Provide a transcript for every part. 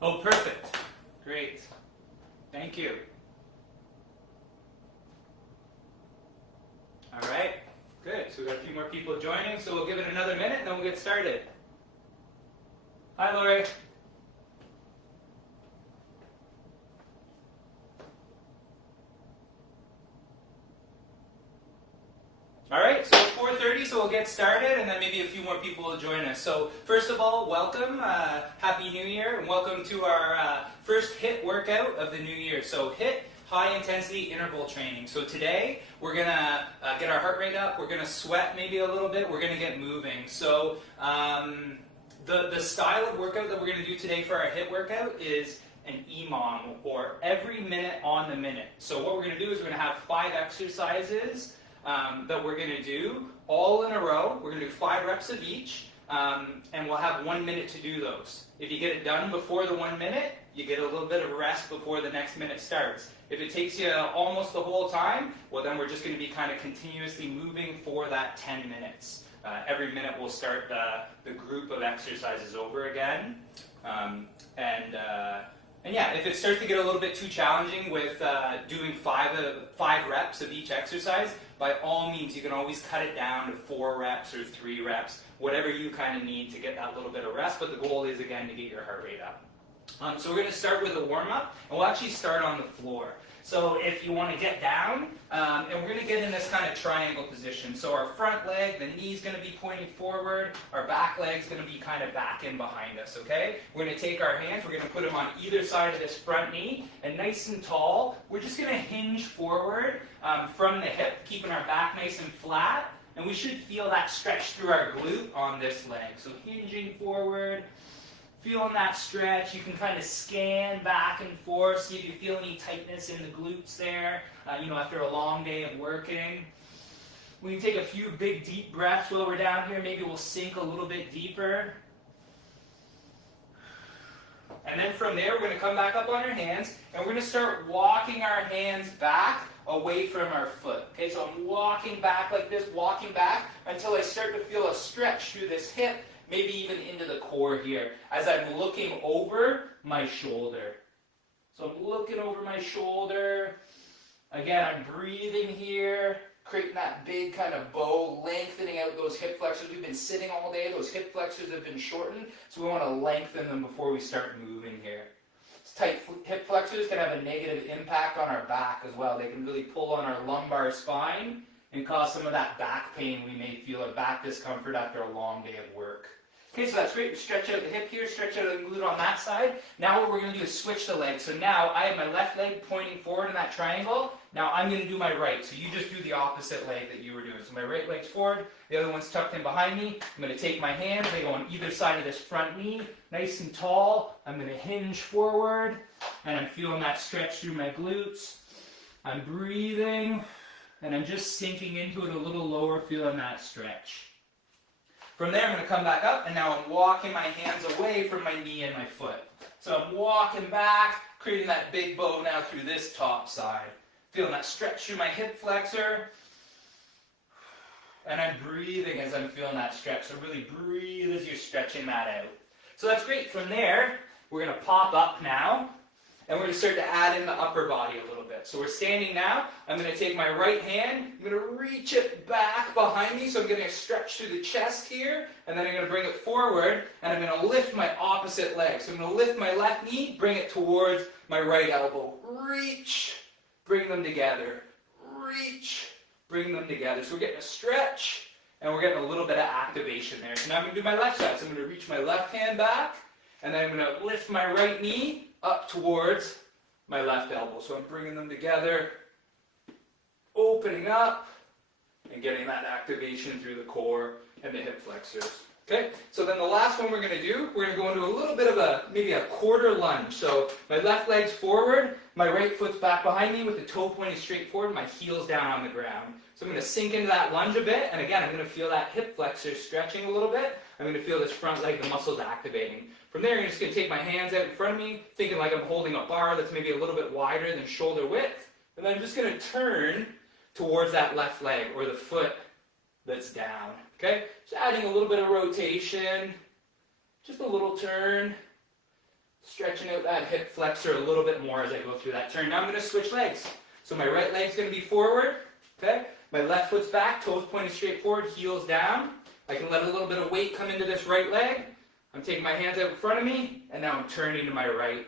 Oh, perfect. Great. Thank you. All right. Good. So we've got a few more people joining, so we'll give it another minute and then we'll get started. Hi, Lori. All right, so 4:30, so we'll get started, and then maybe a few more people will join us. So first of all, welcome, Happy New Year, and welcome to our first HIIT workout of the new year. So HIIT, high intensity interval training. So today, we're gonna get our heart rate up, we're gonna sweat maybe a little bit, we're gonna get moving. So the style of workout that we're gonna do today for our HIIT workout is an EMOM, or every minute on the minute. So what we're gonna do is we're gonna have 5 exercises that we're going to do all in a row. We're going to do 5 reps of each, and we'll have 1 minute to do those. If you get it done before the 1 minute, you get a little bit of rest before the next minute starts. If it takes you almost the whole time, well then we're just going to be kind of continuously moving for that 10 minutes. Every minute we'll start the group of exercises over again. And yeah, if it starts to get a little bit too challenging with doing 5 reps of each exercise, by all means, you can always cut it down to 4 reps or 3 reps, whatever you kind of need to get that little bit of rest, but the goal is, again, to get your heart rate up. So we're going to start with a warm-up, and we'll actually start on the floor. So if you want to get down, and we're going to get in this kind of triangle position. So our front leg, the knee's going to be pointing forward, our back leg's going to be kind of back in behind us, okay? We're going to take our hands, we're going to put them on either side of this front knee, and nice and tall, we're just going to hinge forward from the hip, keeping our back nice and flat, and we should feel that stretch through our glute on this leg. So hinging forward, feeling that stretch. You can kind of scan back and forth, see if you feel any tightness in the glutes there, after a long day of working. We can take a few big deep breaths while we're down here. Maybe we'll sink a little bit deeper. And then from there, we're going to come back up on our hands, and we're going to start walking our hands back away from our foot. Okay, so I'm walking back like this, walking back until I start to feel a stretch through this hip, maybe even into the core here, as I'm looking over my shoulder. So I'm looking over my shoulder. Again, I'm breathing here, creating that big kind of bow, lengthening out those hip flexors. We've been sitting all day. Those hip flexors have been shortened, so we want to lengthen them before we start moving here. Tight hip flexors can have a negative impact on our back as well. They can really pull on our lumbar spine and cause some of that back pain we may feel, or back discomfort after a long day of work. Okay, so that's great. Stretch out the hip here, stretch out the glute on that side. Now what we're going to do is switch the legs. So now I have my left leg pointing forward in that triangle. Now I'm going to do my right. So you just do the opposite leg that you were doing. So my right leg's forward, the other one's tucked in behind me. I'm going to take my hands, they go on either side of this front knee, nice and tall. I'm going to hinge forward, and I'm feeling that stretch through my glutes. I'm breathing, and I'm just sinking into it a little lower, feeling that stretch. From there, I'm going to come back up, and now I'm walking my hands away from my knee and my foot. So I'm walking back, creating that big bow now through this top side. Feeling that stretch through my hip flexor. And I'm breathing as I'm feeling that stretch. So really breathe as you're stretching that out. So that's great. From there, we're going to pop up now, and we're going to start to add in the upper body a little bit. So we're standing now. I'm going to take my right hand. I'm going to reach it back behind me. So I'm going to stretch through the chest here. And then I'm going to bring it forward. And I'm going to lift my opposite leg. So I'm going to lift my left knee, bring it towards my right elbow. Reach. Bring them together. Reach. Bring them together. So we're getting a stretch. And we're getting a little bit of activation there. So now I'm going to do my left side. So I'm going to reach my left hand back. And then I'm going to lift my right knee up towards my left elbow. So I'm bringing them together, opening up, and getting that activation through the core and the hip flexors. Okay, so then the last one we're going to do, we're going to go into a little bit of maybe a quarter lunge. So my left leg's forward, my right foot's back behind me with the toe pointing straight forward, my heel's down on the ground. So I'm going to sink into that lunge a bit, and again, I'm going to feel that hip flexor stretching a little bit. I'm going to feel this front leg, the muscles activating. From there, I'm just going to take my hands out in front of me, thinking like I'm holding a bar that's maybe a little bit wider than shoulder width. And then I'm just going to turn towards that left leg, or the foot that's down. Okay? Just adding a little bit of rotation, just a little turn, Stretching out that hip flexor a little bit more as I go through that turn. Now I'm going to switch legs. So my right leg's going to be forward, okay? My left foot's back, toes pointed straight forward, heels down. I can let a little bit of weight come into this right leg. I'm taking my hands out in front of me, and now I'm turning to my right.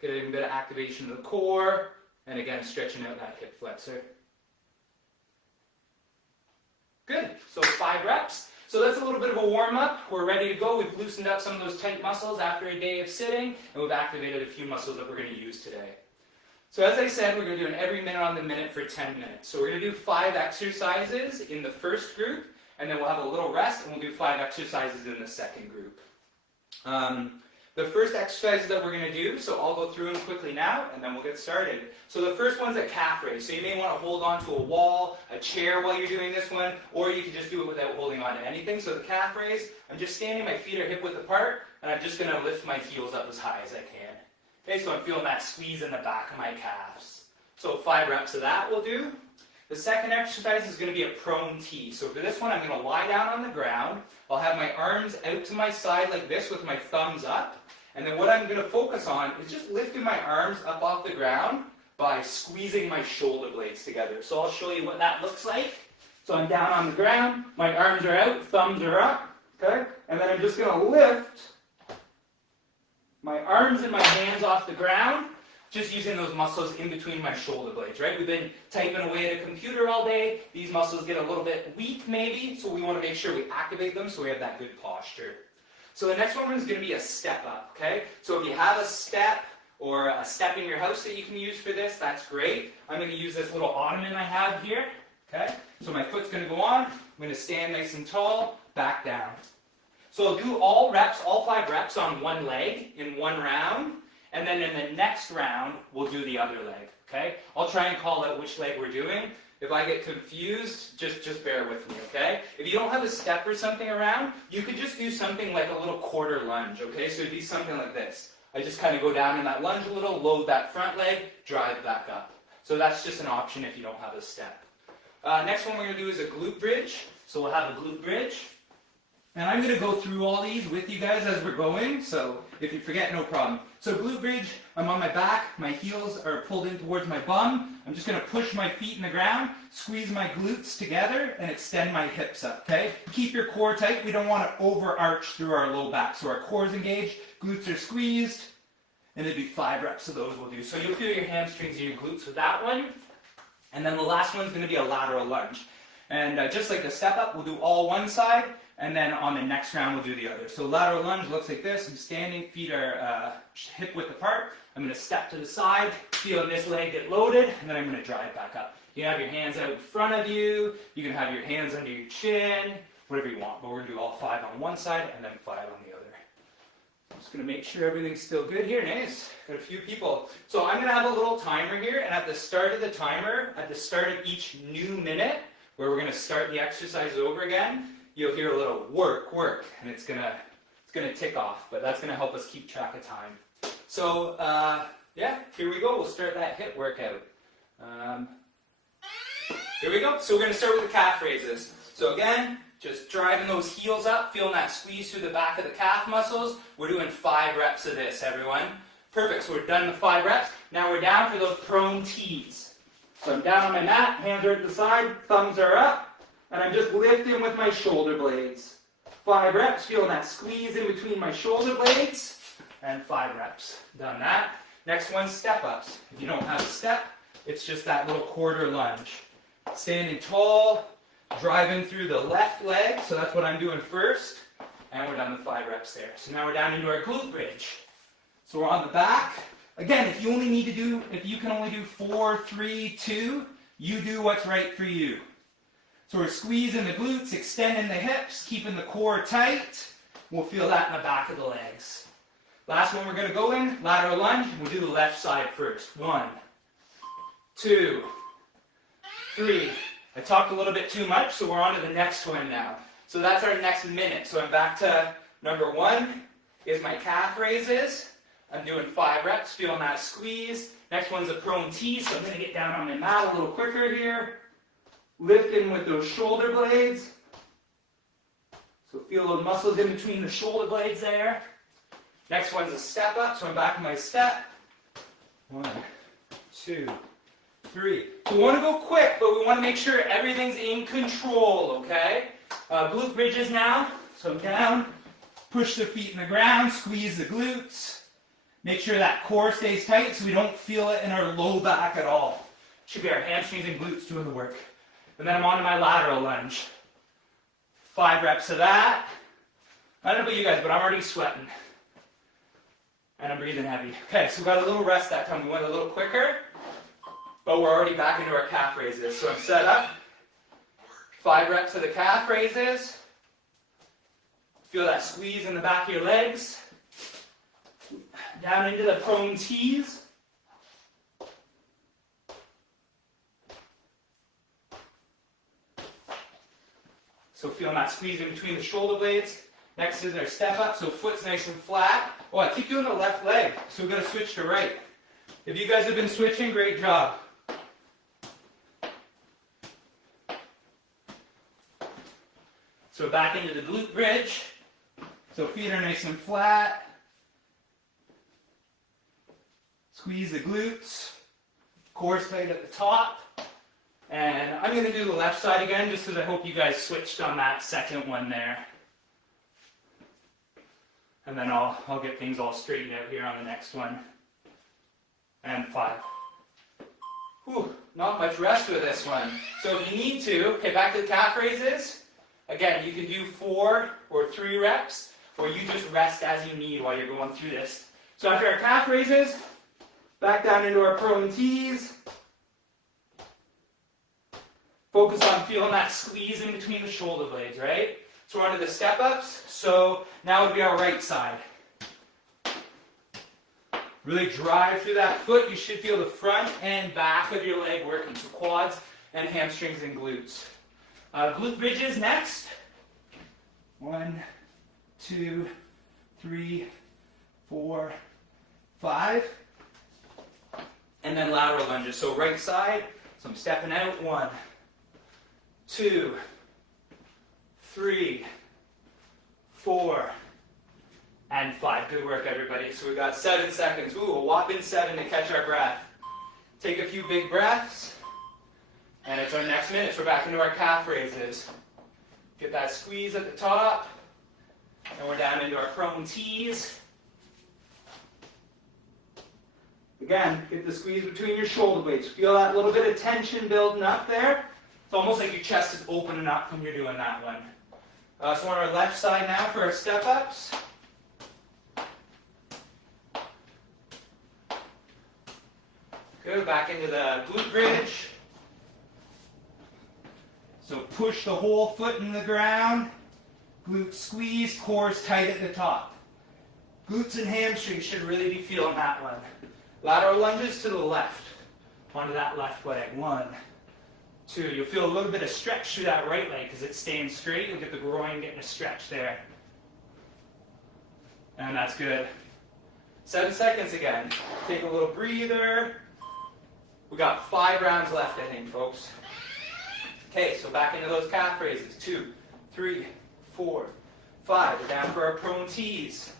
Getting a bit of activation of the core, and again, stretching out that hip flexor. Good, so 5 reps. So that's a little bit of a warm-up. We're ready to go. We've loosened up some of those tight muscles after a day of sitting, and we've activated a few muscles that we're going to use today. So as I said, we're going to do an every minute on the minute for 10 minutes. So we're going to do 5 exercises in the first group, and then we'll have a little rest, and we'll do 5 exercises in the second group. The first exercises that we're going to do, so I'll go through them quickly now, and then we'll get started. So the first one's a calf raise. So you may want to hold on to a wall, a chair while you're doing this one, or you can just do it without holding on to anything. So the calf raise, I'm just standing, my feet are hip width apart, and I'm just going to lift my heels up as high as I can. Okay, so I'm feeling that squeeze in the back of my calves. So 5 reps of that we'll do. The second exercise is going to be a prone T. So for this one, I'm going to lie down on the ground. I'll have my arms out to my side like this with my thumbs up. And then what I'm going to focus on is just lifting my arms up off the ground by squeezing my shoulder blades together. So I'll show you what that looks like. So I'm down on the ground, my arms are out, thumbs are up, okay? And then I'm just going to lift my arms and my hands off the ground, just using those muscles in between my shoulder blades, right? We've been typing away at a computer all day. These muscles get a little bit weak maybe, so we want to make sure we activate them so we have that good posture. So the next one is going to be a step up, okay? So if you have a step or a step in your house that you can use for this, that's great. I'm going to use this little ottoman I have here, okay? So my foot's going to go on. I'm going to stand nice and tall, back down. So I'll do all reps, all 5 reps on one leg in one round, and then in the next round, we'll do the other leg, okay? I'll try and call out which leg we're doing. If I get confused, just bear with me, okay? If you don't have a step or something around, you could just do something like a little quarter lunge, okay? So it'd be something like this. I just kind of go down in that lunge a little, load that front leg, drive back up. So that's just an option if you don't have a step. Next one we're going to do is a glute bridge. So we'll have a glute bridge. And I'm going to go through all these with you guys as we're going, so if you forget, no problem. So glute bridge, I'm on my back, my heels are pulled in towards my bum. I'm just going to push my feet in the ground, squeeze my glutes together, and extend my hips up, okay? Keep your core tight. We don't want to overarch through our low back. So our core is engaged, glutes are squeezed, and it'd be 5 reps of those we'll do. So you'll feel your hamstrings and your glutes with that one. And then the last one's going to be a lateral lunge. And just like the step up, we'll do all one side, and then on the next round we'll do the other. So lateral lunge looks like this. I'm standing, feet are hip width apart. I'm going to step to the side, feeling this leg get loaded, and then I'm going to drive back up. You can have your hands out in front of you. You can have your hands under your chin, whatever you want. But we're going to do all 5 on one side and then 5 on the other. I'm just going to make sure everything's still good here. Nice. Got a few people. So I'm going to have a little timer here, and at the start of the timer, at the start of each new minute, where we're going to start the exercises over again, you'll hear a little work, work, and it's gonna tick off, but that's gonna help us keep track of time. So yeah, here we go. We'll start that HIIT workout. Here we go. So we're gonna start with the calf raises. So again, just driving those heels up, feeling that squeeze through the back of the calf muscles. We're doing 5 reps of this, everyone. Perfect. So we're done with 5 reps. Now we're down for those prone T's. So I'm down on my mat, hands are at the side, thumbs are up. And I'm just lifting with my shoulder blades. 5 reps, feeling that squeeze in between my shoulder blades. And 5 reps. Done that. Next one, step ups. If you don't have a step, it's just that little quarter lunge. Standing tall, driving through the left leg. So that's what I'm doing first. And we're done with 5 reps there. So now we're down into our glute bridge. So we're on the back. Again, if you can only do 4, 3, 2, you do what's right for you. So we're squeezing the glutes, extending the hips, keeping the core tight. We'll feel that in the back of the legs. Last one we're going to go in, lateral lunge. We'll do the left side first. 1, 2, 3. I talked a little bit too much, so we're on to the next one now. So that's our next minute. So I'm back to number 1 is my calf raises. I'm doing 5 reps, feeling that squeeze. Next one's a prone T, so I'm going to get down on my mat a little quicker here. Lifting with those shoulder blades. So feel those muscles in between the shoulder blades there. Next one's a step up, so I'm back in my step. 1, 2, 3. So we want to go quick, but we want to make sure everything's in control, okay? Glute bridges now. So down, push the feet in the ground, squeeze the glutes. Make sure that core stays tight so we don't feel it in our low back at all. Should be our hamstrings and glutes doing the work. And then I'm on to my lateral lunge. 5 reps of that. I don't know about you guys, but I'm already sweating. And I'm breathing heavy. Okay, so we got a little rest that time. We went a little quicker, but we're already back into our calf raises. So I'm set up. 5 reps of the calf raises. Feel that squeeze in the back of your legs. Down into the prone tees. So feeling that squeeze in between the shoulder blades. Next is our step up, so foot's nice and flat. Oh, I keep doing the left leg, so we're going to switch to right. If you guys have been switching, great job. So back into the glute bridge. So feet are nice and flat. Squeeze the glutes. Core's tight at the top. And I'm going to do the left side again, just because I hope you guys switched on that second one there. And then I'll get things all straightened out here on the next one. And 5. Whew, not much rest with this one. So if you need to, okay, back to the calf raises. Again, you can do 4 or 3 reps, or you just rest as you need while you're going through this. So after our calf raises, back down into our prone tees. Focus on feeling that squeeze in between the shoulder blades, right? So we're onto the step ups. So now would be our right side. Really drive through that foot. You should feel the front and back of your leg working. So quads and hamstrings and glutes. Glute bridges next. 1, 2, 3, 4, 5. And then lateral lunges. So right side. So I'm stepping out. 1, 2, 3, 4, and 5. Good work, everybody. So we got 7 seconds. Ooh, a whopping 7 to catch our breath. Take a few big breaths. And it's our next minute. So we're back into our calf raises. Get that squeeze at the top. And we're down into our prone tees. Again, get the squeeze between your shoulder blades. Feel that little bit of tension building up there. It's almost like your chest is opening up when you're doing that one. So on our left side now for our step ups. Good, back into the glute bridge. So push the whole foot in the ground. Glute squeeze, core's tight at the top. Glutes and hamstrings should really be feeling that one. Lateral lunges to the left. Onto that left leg. 1, 2. You'll feel a little bit of stretch through that right leg because it's staying straight. You'll get the groin getting a stretch there. And that's good. 7 seconds again. Take a little breather. We got 5 rounds left, I think, folks. Okay, so back into those calf raises. 2, 3, 4, 5. We're down for our prone tees.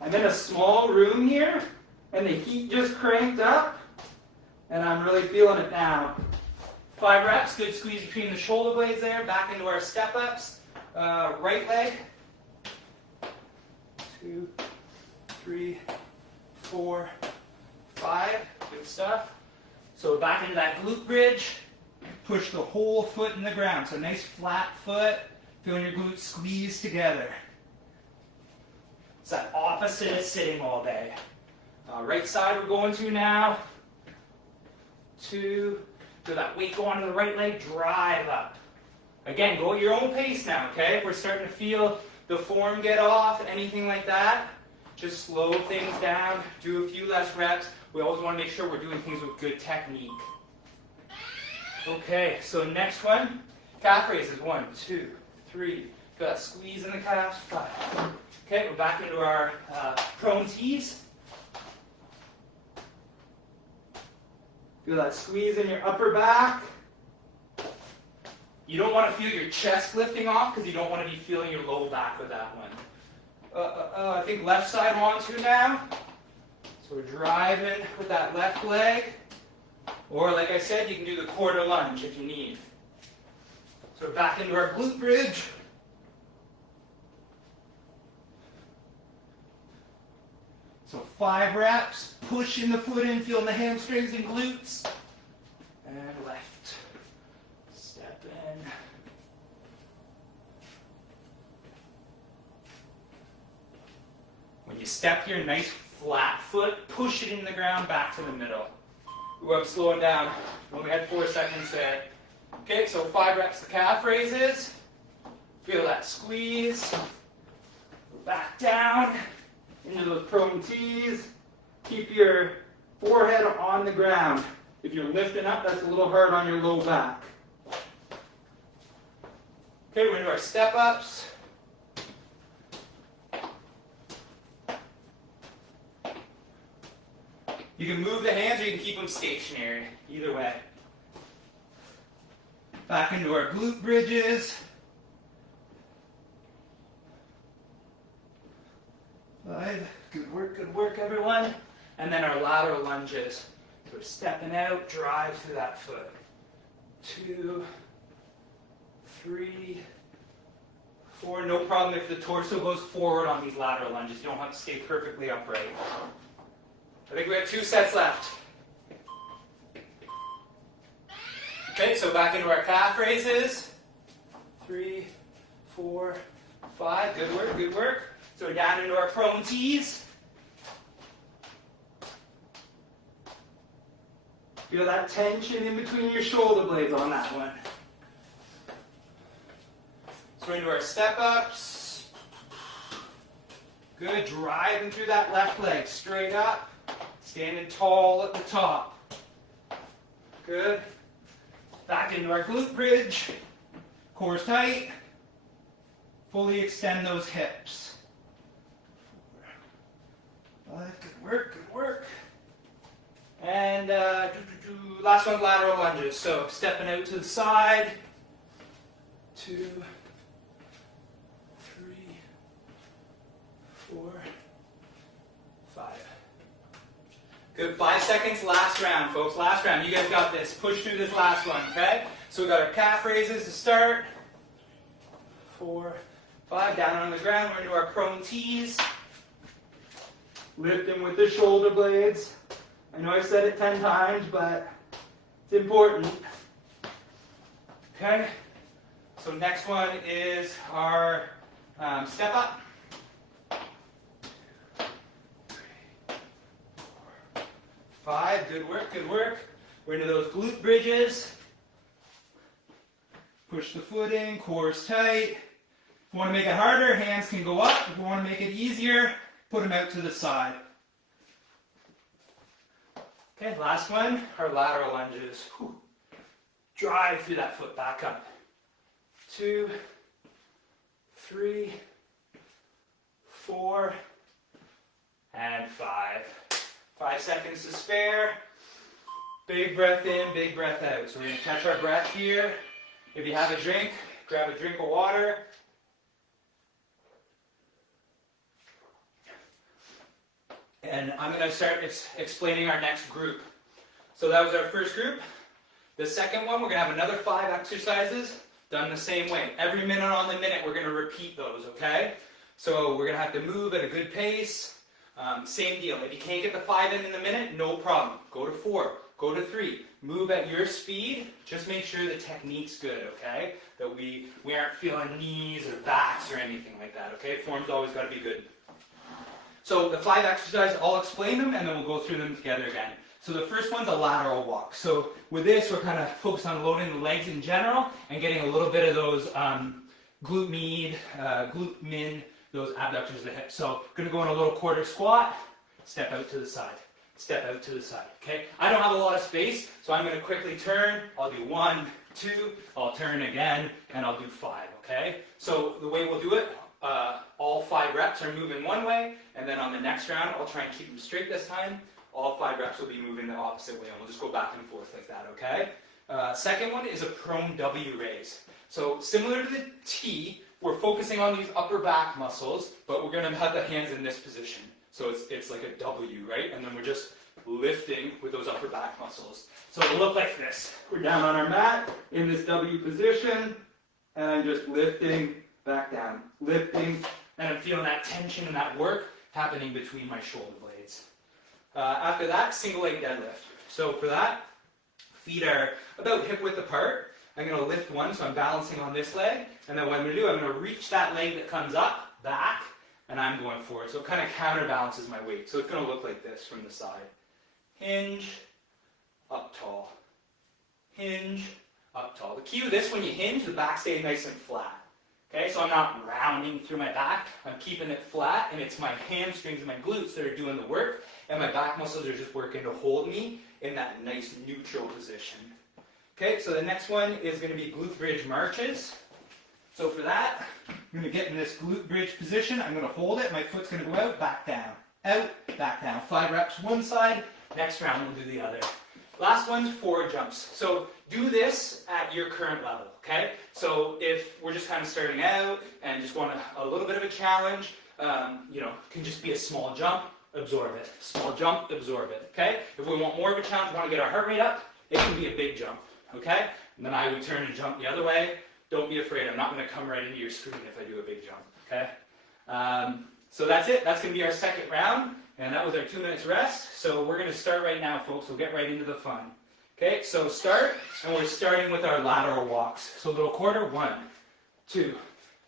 I'm in a small room here, and the heat just cranked up, and I'm really feeling it now. 5 reps, good squeeze between the shoulder blades there. Back into our step ups. Right leg. 2, 3, 4, 5. Good stuff. So back into that glute bridge. Push the whole foot in the ground. So nice flat foot. Feeling your glutes squeeze together. It's that opposite of sitting all day. Right side we're going to now. 2. Feel that weight go onto the right leg. Drive up. Again, go at your own pace now, okay? If we're starting to feel the form get off, anything like that, just slow things down. Do a few less reps. We always want to make sure we're doing things with good technique. Okay, so next one, calf raises. 1, 2, 3. Feel that squeeze in the calves. 5. Okay, we're back into our prone tees. Feel that squeeze in your upper back. You don't want to feel your chest lifting off because you don't want to be feeling your low back with that one. I think left side one, two now. So we're driving with that left leg. Or like I said, you can do the quarter lunge if you need. So we're back into our glute bridge. So 5 reps, pushing the foot in, feeling the hamstrings and glutes. And left. Step in. When you step here, nice flat foot, push it in the ground, back to the middle. Ooh, I'm slowing down. We only had 4 seconds there. Okay, so 5 reps of calf raises. Feel that squeeze. Back down into those prone T's. Keep your forehead on the ground. If you're lifting up, that's a little hard on your low back. Okay, we're into our step ups. You can move the hands or you can keep them stationary, either way. Back into our glute bridges. 5, good work everyone. And then our lateral lunges. So we're stepping out, drive through that foot. 2, 3, 4. No problem if the torso goes forward on these lateral lunges. You don't have to stay perfectly upright. I think we have 2 sets left. Okay, so back into our calf raises. 3, 4, 5. Good work. So down into our prone T's. Feel that tension in between your shoulder blades on that one. So into our step ups. Good, driving through that left leg, straight up. Standing tall at the top. Good. Back into our glute bridge. Core's tight. Fully extend those hips. 4, 5, good work. And last one, lateral lunges. So stepping out to the side. 2, 3, 4, 5. Good, 5 seconds, last round, folks. Last round, you guys got this. Push through this last one, okay? So we got our calf raises to start. 4, 5, down on the ground. We're into our prone T's. Lifting with the shoulder blades. I know I've said it 10 times, but it's important. Okay? So next one is our step up. 5, good work. We're into those glute bridges. Push the foot in, core's tight. If you want to make it harder, hands can go up. If you want to make it easier, put them out to the side. Okay, last one, our lateral lunges. Whew. Drive through that foot, back up. 2, 3, 4, and 5. 5 seconds to spare. Big breath in, big breath out. So we're going to catch our breath here. If you have a drink, grab a drink of water. And I'm going to start explaining our next group. So that was our first group. The second one, we're going to have another 5 exercises done the same way. Every minute on the minute, we're going to repeat those, okay? So we're going to have to move at a good pace. Same deal. If you can't get the 5 in the minute, no problem. Go to 4. Go to 3. Move at your speed. Just make sure the technique's good, okay? That we aren't feeling knees or backs or anything like that, okay? Form's always got to be good. So the 5 exercises, I'll explain them and then we'll go through them together again. So the first one's a lateral walk. So with this, we're kind of focused on loading the legs in general and getting a little bit of those glute min, those abductors of the hips. So going to go in a little quarter squat, step out to the side, step out to the side, okay? I don't have a lot of space, so I'm going to quickly turn. I'll do 1, 2, I'll turn again, and I'll do 5, okay? So the way we'll do it, all 5 reps are moving one way, and then on the next round, I'll try and keep them straight this time. All 5 reps will be moving the opposite way, and we'll just go back and forth like that, okay? Second one is a prone W raise. So similar to the T, we're focusing on these upper back muscles, but we're going to have the hands in this position. So it's like a W, right? And then we're just lifting with those upper back muscles. So it'll look like this. We're down on our mat in this W position, and I'm just lifting back down, lifting, and I'm feeling that tension and that work happening between my shoulder blades. After that, single leg deadlift. So for that, feet are about hip width apart. I'm going to lift one, so I'm balancing on this leg, and then what I'm going to do, I'm going to reach that leg that comes up, back, and I'm going forward. So it kind of counterbalances my weight. So it's going to look like this from the side. Hinge, up tall. Hinge, up tall. The key with this, when you hinge, the back stays nice and flat. Okay, so I'm not rounding through my back. I'm keeping it flat, and it's my hamstrings and my glutes that are doing the work, and my back muscles are just working to hold me in that nice neutral position. Okay, so the next one is going to be glute bridge marches. So for that, I'm going to get in this glute bridge position. I'm going to hold it. My foot's going to go out, back down. Out, back down. 5 reps one side. Next round, we'll do the other. Last one's forward jumps. So do this at your current level, okay? So if we're just kind of starting out and just want a little bit of a challenge, can just be a small jump, absorb it. Small jump, absorb it, okay? If we want more of a challenge, want to get our heart rate up, it can be a big jump, okay? And then I would turn and jump the other way. Don't be afraid. I'm not going to come right into your screen if I do a big jump, okay? So that's it. That's going to be our second round. And that was our 2 minutes rest. So we're going to start right now, folks. We'll get right into the fun. Okay, so start, and we're starting with our lateral walks. So little quarter, 1, 2.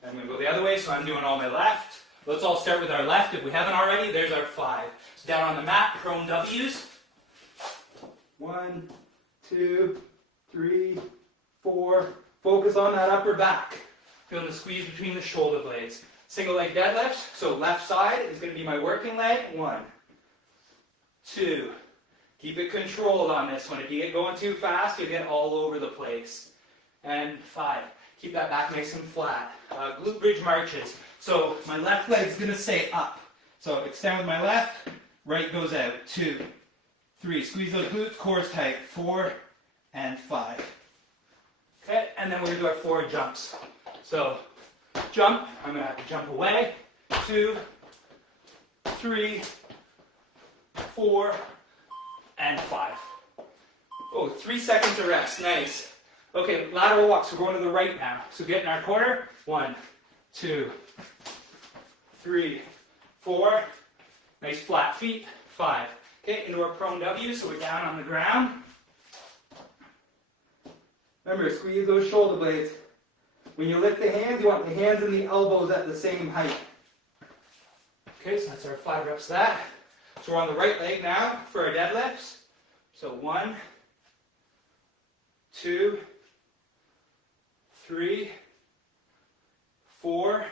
I'm going to go the other way, so I'm doing all my left. Let's all start with our left. If we haven't already, there's our 5. So down on the mat, prone W's. 1, 2, 3, 4. Focus on that upper back. Feeling the squeeze between the shoulder blades. Single leg deadlifts, so left side is going to be my working leg. 1, 2. Keep it controlled on this one. If you get going too fast, you get all over the place. And 5. Keep that back nice and flat. Glute bridge marches. So my left leg is going to stay up. So extend with my left, right goes out. 2, 3. Squeeze those glutes, core is tight. 4 and 5. Okay, and then we're going to do our forward jumps. So jump, I'm going to have to jump away. 2, 3, 4, and 5. Oh, 3 seconds of rest, nice. Okay, lateral walks, we're going to the right now. So get in our quarter, 1, 2, 3, 4, nice flat feet, 5. Okay, into our prone W, so we're down on the ground. Remember, squeeze those shoulder blades. When you lift the hands, you want the hands and the elbows at the same height. Okay, so that's our 5 reps of that. So we're on the right leg now for our deadlifts. So 1, 2, 3, 4,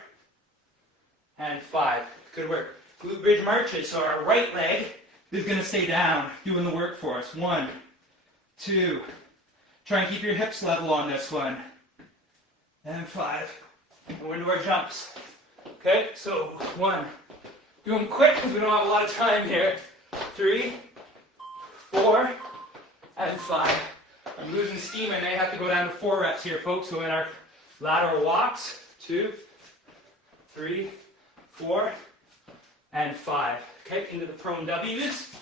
and 5. Good work. Glute bridge marches. So our right leg is going to stay down, doing the work for us. 1, 2. Try and keep your hips level on this one. And 5. And we're into our jumps. Okay, so 1. Do them quick because we don't have a lot of time here. 3, 4, and 5. I'm losing steam. I may have to go down to 4 reps here, folks. So in our lateral walks, 2, 3, 4, and 5. Okay, into the prone W's.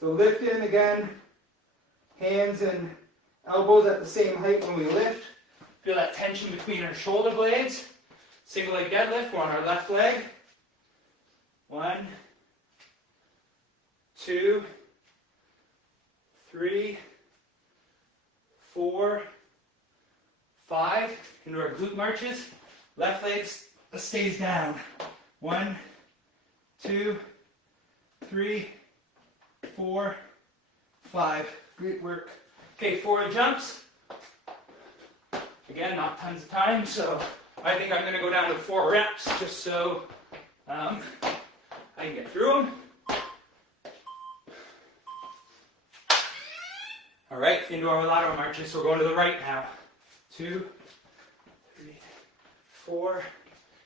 So lift in again. Hands and elbows at the same height when we lift. Feel that tension between our shoulder blades. Single leg deadlift, we're on our left leg. 1, 2, 3, 4, 5. Into our glute marches. Left leg stays down. 1, 2, 3, 4, 5. Great work. Okay, forward jumps. Again, not tons of time, so I think I'm going to go down to 4 reps just so I can get through them. All right, into our lateral marches. So we're going to the right now. 2, 3, 4.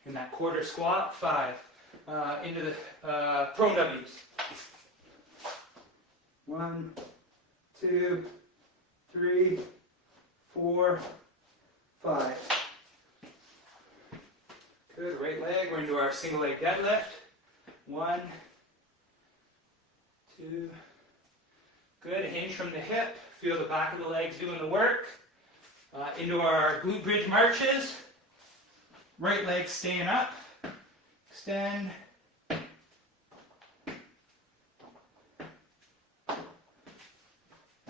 In that quarter squat. 5. Into the prone W's. 1, 2, 3, 4, 5. Good, right leg, we're into our single leg deadlift. 1, 2. Good, hinge from the hip. Feel the back of the legs doing the work. Into our glute bridge marches. Right leg staying up. Extend. And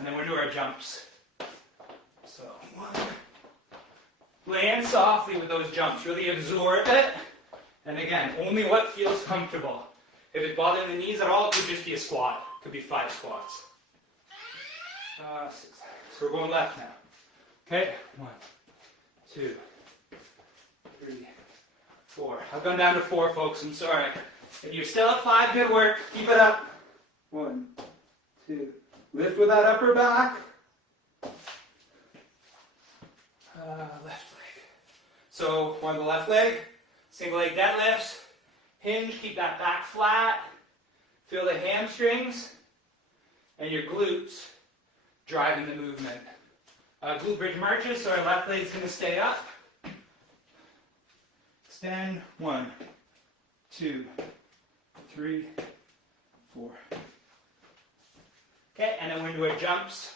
then we're into our jumps. So, 1. Land softly with those jumps. Really absorb it. And again, only what feels comfortable. If it's bothering the knees at all, it could just be a squat. It could be 5 squats. 6. So we're going left now. Okay? 1, 2, 3, 4. I've gone down to 4, folks. I'm sorry. If you're still at 5, good work. Keep it up. 1, 2. Lift with that upper back. Left leg. So, on the left leg, single leg deadlifts. Hinge, keep that back flat. Feel the hamstrings and your glutes driving the movement. Glute bridge marches, so our left leg's going to stay up. Extend. 1, 2, 3, 4. Okay, and then we're into our jumps,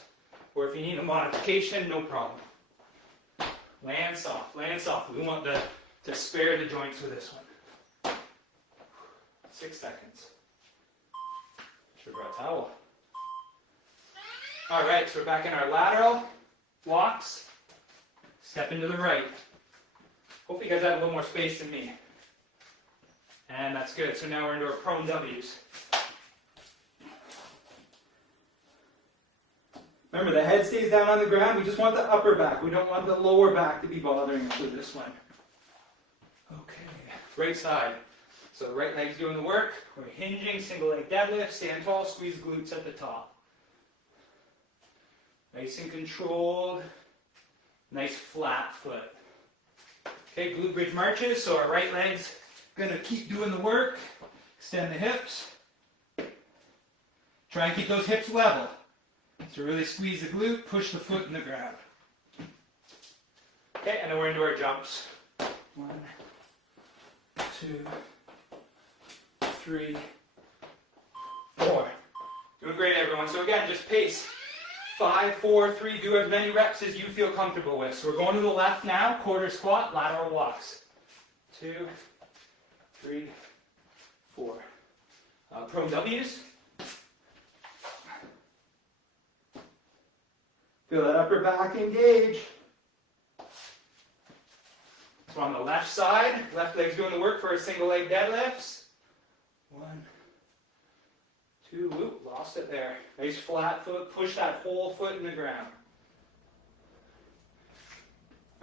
or if you need a modification, no problem. Land soft, land soft. We want to spare the joints with this one. 6 seconds. Sugar a towel. All right, so we're back in our lateral walks. Step into the right. Hopefully you guys have a little more space than me. And that's good. So now we're into our prone W's. Remember, the head stays down on the ground. We just want the upper back. We don't want the lower back to be bothering us with this one. Okay, right side. So the right leg's doing the work. We're hinging, single leg deadlift, stand tall, squeeze glutes at the top. Nice and controlled. Nice flat foot. Okay, glute bridge marches. So our right leg's gonna keep doing the work. Extend the hips. Try and keep those hips level. So really squeeze the glute, push the foot in the ground. Okay, and then we're into our jumps. 1, 2, 3, 4. Doing great, everyone. So again, just pace. 5, 4, 3. Do as many reps as you feel comfortable with. So we're going to the left now. Quarter squat, lateral walks. 2, 3, 4. Prone W's. Feel that upper back engage. So on the left side, left leg's doing the work for our single leg deadlifts. 1, 2, whoop, lost it there. Nice flat foot, push that whole foot in the ground.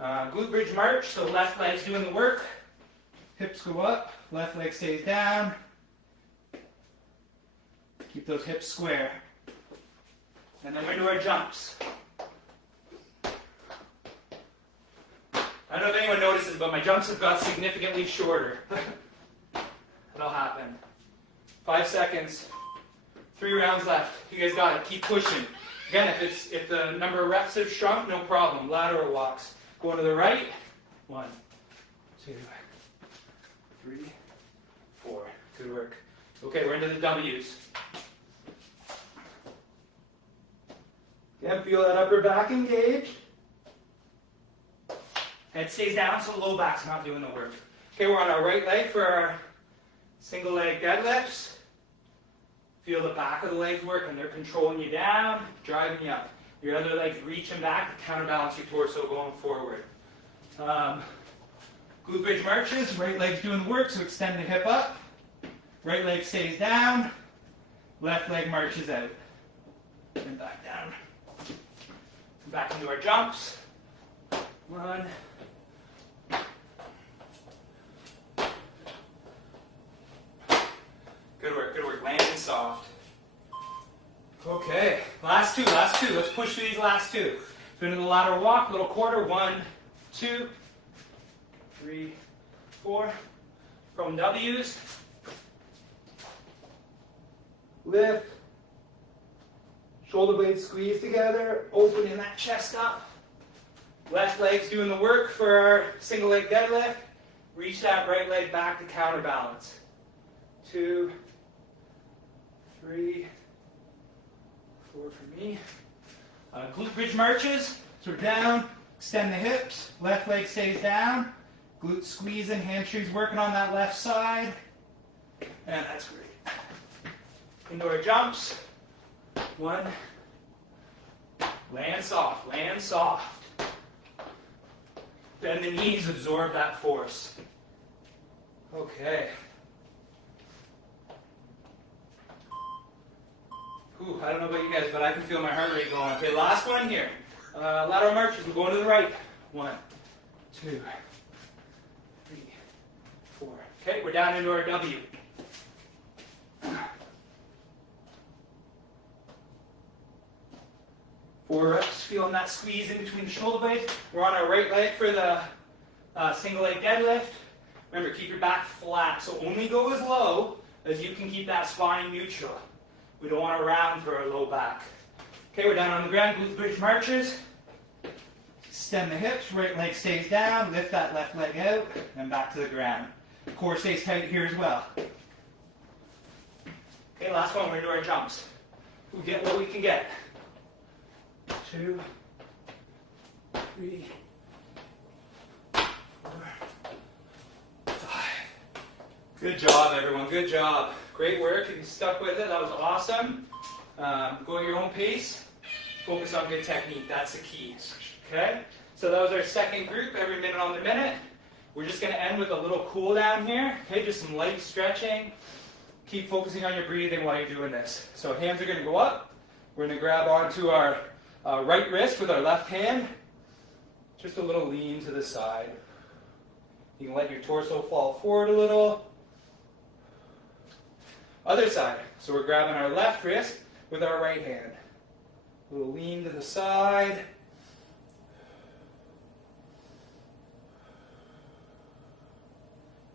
Glute bridge march, so left leg's doing the work. Hips go up, left leg stays down. Keep those hips square. And then we're into our jumps. I don't know if anyone notices, but my jumps have got significantly shorter. That'll happen. 5 seconds. 3 rounds left. You guys got it. Keep pushing. Again, if the number of reps have shrunk, no problem. Lateral walks. Going to the right. 1, 2, 3, 4. Good work. Okay, we're into the W's. Again, feel that upper back engage. Head stays down, so low back's not doing the work. Okay, we're on our right leg for our single leg deadlifts. Feel the back of the legs work, and they're controlling you down, driving you up. Your other leg's reaching back to counterbalance your torso going forward. Glute bridge marches, right leg's doing the work, so extend the hip up. Right leg stays down, left leg marches out. And back down. Back into our jumps. 1. Good work, good work. Landing soft. Okay, last two. Let's push through these last 2. So into the lateral walk, little quarter. 1, 2, 3, 4. Prone W's. Lift. Shoulder blades squeeze together, opening that chest up. Left leg's doing the work for our single leg deadlift. Reach that right leg back to counterbalance. 2, 3, 4 for me. Glute bridge marches. So we're down, extend the hips, left leg stays down, glutes squeezing, hamstrings working on that left side. And that's great. Indoor jumps. 1. Land soft, land soft. Bend the knees, absorb that force. Okay. Ooh, I don't know about you guys, but I can feel my heart rate going. Okay, last one here. Lateral marches, we're going to the right. 1, 2, 3, 4. Okay, we're down into our W. 4 reps, feeling that squeeze in between the shoulder blades. We're on our right leg for the single leg deadlift. Remember, keep your back flat, so only go as low as you can keep that spine neutral. We don't want to round through our low back. Okay, we're down on the ground, glute bridge marches. Extend the hips, right leg stays down, lift that left leg out, and back to the ground. Core stays tight here as well. Okay, last one, we're into our jumps. We get what we can get. 2, 3, 4, 5. Good job, everyone. Good job. Great work. You stuck with it. That was awesome. Go at your own pace. Focus on good technique. That's the key. Okay? So that was our second group, every minute on the minute. We're just going to end with a little cool down here. Okay? Just some light stretching. Keep focusing on your breathing while you're doing this. So hands are going to go up. We're going to grab onto our right wrist with our left hand. Just a little lean to the side. You can let your torso fall forward a little. Other side. So we're grabbing our left wrist with our right hand. A little lean to the side.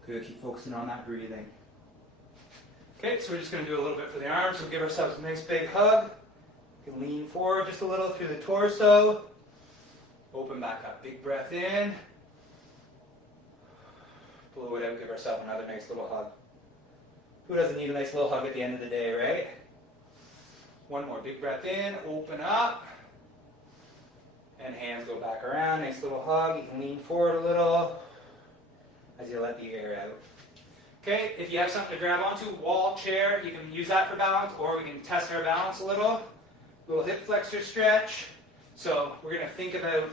Good, keep focusing on that breathing. Okay, so we're just going to do a little bit for the arms. So give ourselves a nice big hug. You can lean forward just a little through the torso. Open back up. Big breath in. Blow it out. Give ourselves another nice little hug. Who doesn't need a nice little hug at the end of the day, right? One more. Big breath in. Open up. And hands go back around. Nice little hug. You can lean forward a little as you let the air out. Okay, if you have something to grab onto, wall, chair, you can use that for balance, or we can test our balance a little. Little hip flexor stretch. So we're going to think about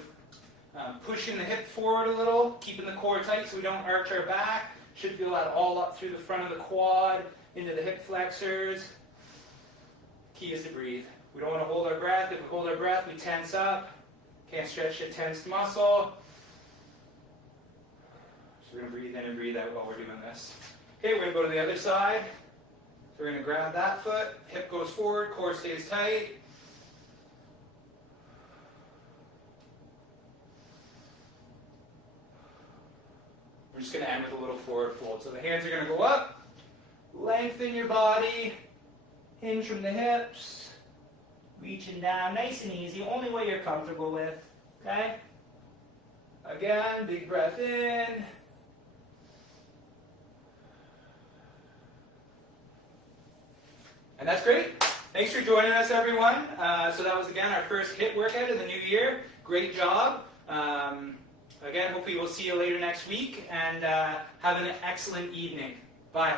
pushing the hip forward a little, keeping the core tight so we don't arch our back. Should feel that all up through the front of the quad, into the hip flexors. Key is to breathe. We don't want to hold our breath. If we hold our breath, we tense up. Can't stretch a tensed muscle. So we're going to breathe in and breathe out while we're doing this. Okay, we're going to go to the other side. So we're going to grab that foot. Hip goes forward, core stays tight. We're just going to end with a little forward fold. So the hands are going to go up, lengthen your body, hinge from the hips, reaching down nice and easy, only way you're comfortable with, okay? Again, big breath in. And that's great. Thanks for joining us, everyone. So that was, again, our first HIIT workout of the new year. Great job. Again, hopefully we'll see you later next week, and have an excellent evening. Bye.